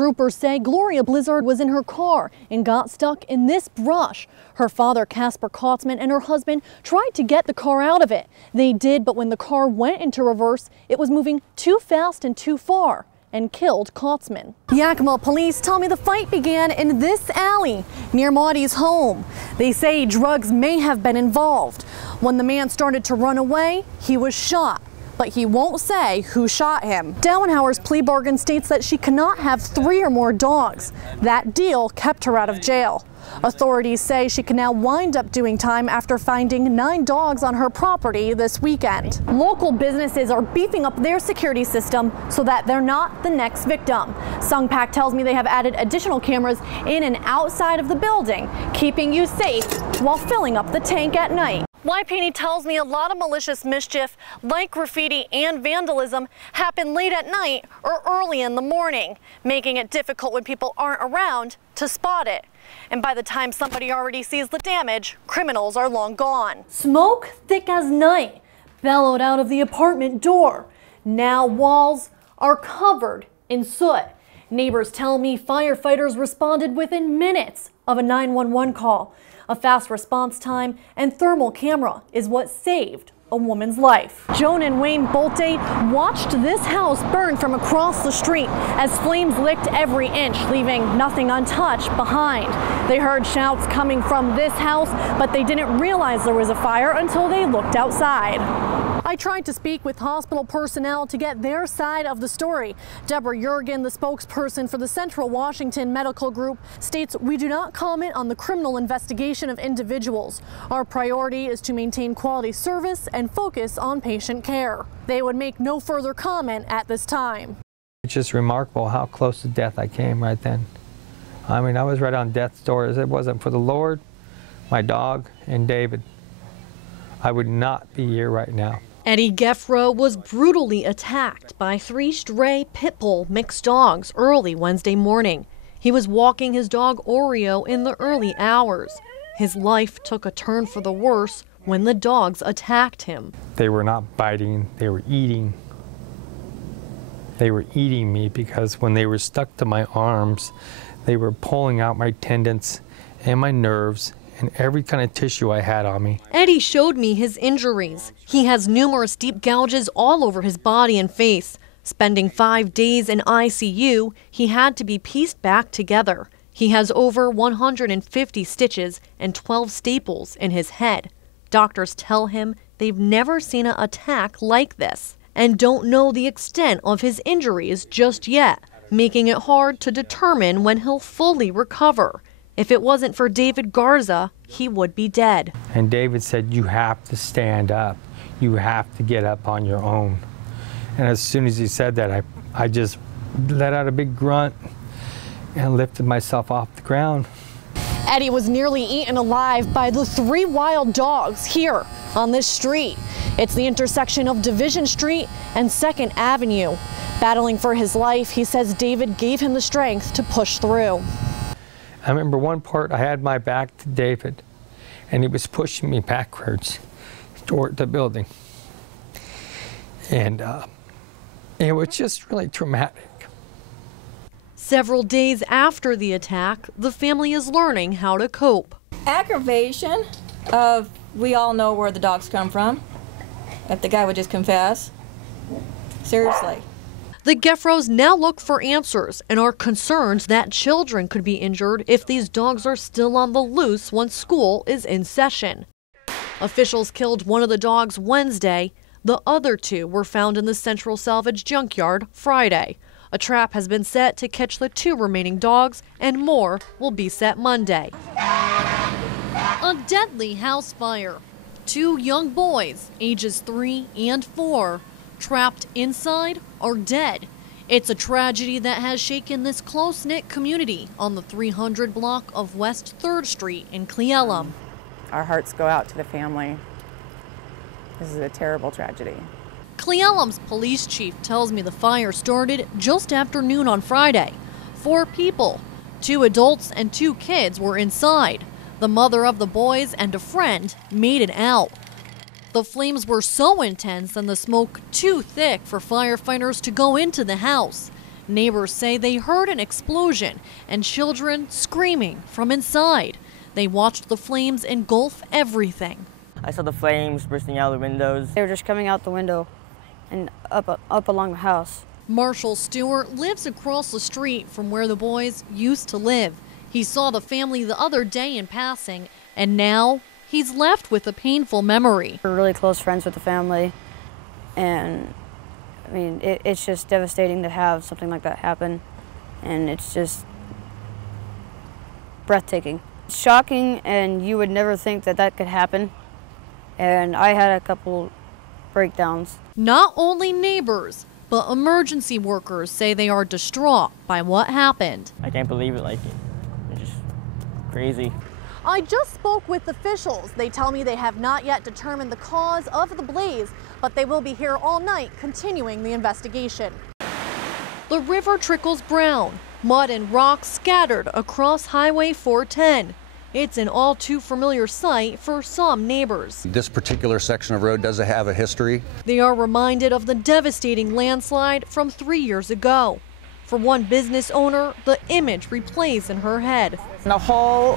Troopers say Gloria Blizzard was in her car and got stuck in this brush. Her father, Casper Kautzman, and her husband tried to get the car out of it. They did, but when the car went into reverse, it was moving too fast and too far and killed Kautzman. Yakima police tell me the fight began in this alley near Maudie's home. They say drugs may have been involved. When the man started to run away, he was shot, but he won't say who shot him. Dauenhauer's plea bargain states that she cannot have 3 or more dogs. That deal kept her out of jail. Authorities say she can now wind up doing time after finding 9 dogs on her property this weekend. Local businesses are beefing up their security system so that they're not the next victim. Sungpak tells me they have added additional cameras in and outside of the building, keeping you safe while filling up the tank at night. YPD tells me a lot of malicious mischief, like graffiti and vandalism, happen late at night or early in the morning, making it difficult when people aren't around to spot it. And by the time somebody already sees the damage, criminals are long gone. Smoke thick as night bellowed out of the apartment door. Now walls are covered in soot. Neighbors tell me firefighters responded within minutes of a 911 call. A fast response time and thermal camera is what saved a woman's life. Joan and Wayne Bolte watched this house burn from across the street as flames licked every inch, leaving nothing untouched behind. They heard shouts coming from this house, but they didn't realize there was a fire until they looked outside. I tried to speak with hospital personnel to get their side of the story. Deborah Jurgen, the spokesperson for the Central Washington Medical Group, states, "We do not comment on the criminal investigation of individuals. Our priority is to maintain quality service and focus on patient care." They would make no further comment at this time. It's just remarkable how close to death I came right then. I mean, I was right on death's door. If it wasn't for the Lord, my dog, and David, I would not be here right now. Eddie Geffro was brutally attacked by 3 stray pit bull mixed dogs early Wednesday morning. He was walking his dog Oreo in the early hours. His life took a turn for the worse when the dogs attacked him. They were not biting, they were eating. They were eating me because when they were stuck to my arms, they were pulling out my tendons and my nerves and every kind of tissue I had on me. Eddie showed me his injuries. He has numerous deep gouges all over his body and face. Spending 5 days in ICU, he had to be pieced back together. He has over 150 stitches and 12 staples in his head. Doctors tell him they've never seen an attack like this and don't know the extent of his injuries just yet, making it hard to determine when he'll fully recover. If it wasn't for David Garza, he would be dead. And David said, "You have to stand up. You have to get up on your own." And as soon as he said that, I just let out a big grunt and lifted myself off the ground. Eddie was nearly eaten alive by the 3 wild dogs here on this street. It's the intersection of Division Street and 2nd Avenue. Battling for his life, he says David gave him the strength to push through. I remember one part, I had my back to David, and he was pushing me backwards toward the building. And it was just really traumatic. Several days after the attack, the family is learning how to cope. Aggravation of, we all know where the dogs come from. If the guy would just confess. Seriously. The Geffros now look for answers and are concerned that children could be injured if these dogs are still on the loose once school is in session. Officials killed one of the dogs Wednesday. The other 2 were found in the Central Salvage junkyard Friday. A trap has been set to catch the 2 remaining dogs, and more will be set Monday. A deadly house fire. 2 young boys, ages 3 and 4, trapped inside are dead. It's a tragedy that has shaken this close-knit community on the 300 block of West 3rd Street in Cle Elum. Our hearts go out to the family. This is a terrible tragedy. Cle Elum's police chief tells me the fire started just after noon on Friday. 4 people, 2 adults and 2 kids were inside. The mother of the boys and a friend made it out. The flames were so intense and the smoke too thick for firefighters to go into the house. Neighbors say they heard an explosion and children screaming from inside. They watched the flames engulf everything. I saw the flames bursting out of the windows. They were just coming out the window and up along the house. Marshall Stewart lives across the street from where the boys used to live. He saw the family the other day in passing, and now he's left with a painful memory. We're really close friends with the family, and I mean, it's just devastating to have something like that happen, and it's just breathtaking. It's shocking, and you would never think that that could happen, and I had a couple breakdowns. Not only neighbors, but emergency workers say they are distraught by what happened. I can't believe it, it's just crazy. I just spoke with officials. They tell me they have not yet determined the cause of the blaze, but they will be here all night continuing the investigation. The river trickles brown, mud and rocks scattered across Highway 410. It's an all too familiar sight for some neighbors. This particular section of road does have a history. They are reminded of the devastating landslide from 3 years ago. For one business owner, the image replays in her head. The whole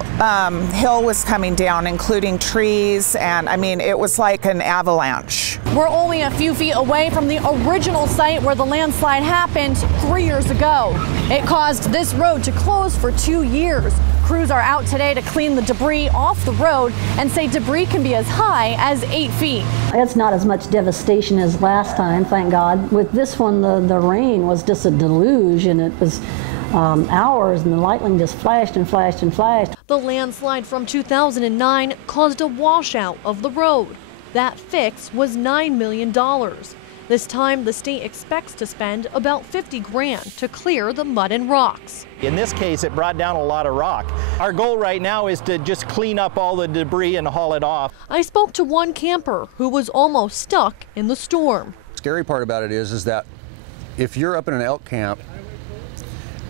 hill was coming down, including trees, and I mean, it was like an avalanche. We're only a few feet away from the original site where the landslide happened 3 years ago. It caused this road to close for 2 years. Crews are out today to clean the debris off the road and say debris can be as high as 8 feet. It's not as much devastation as last time, thank God. With this one, the rain was just a deluge, and it was hours, and the lightning just flashed and flashed and flashed. The landslide from 2009 caused a washout of the road. That fix was $9 million. This time, the state expects to spend about $50 grand to clear the mud and rocks. In this case, it brought down a lot of rock. Our goal right now is to just clean up all the debris and haul it off. I spoke to one camper who was almost stuck in the storm. The scary part about it is that if you're up in an elk camp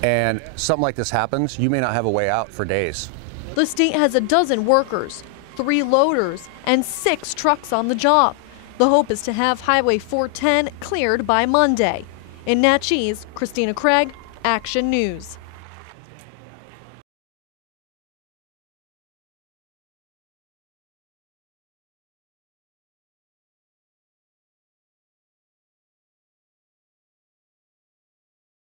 and something like this happens, you may not have a way out for days. The state has a dozen workers, 3 loaders, and 6 trucks on the job. The hope is to have Highway 410 cleared by Monday. In Natchez, Christina Craig, Action News.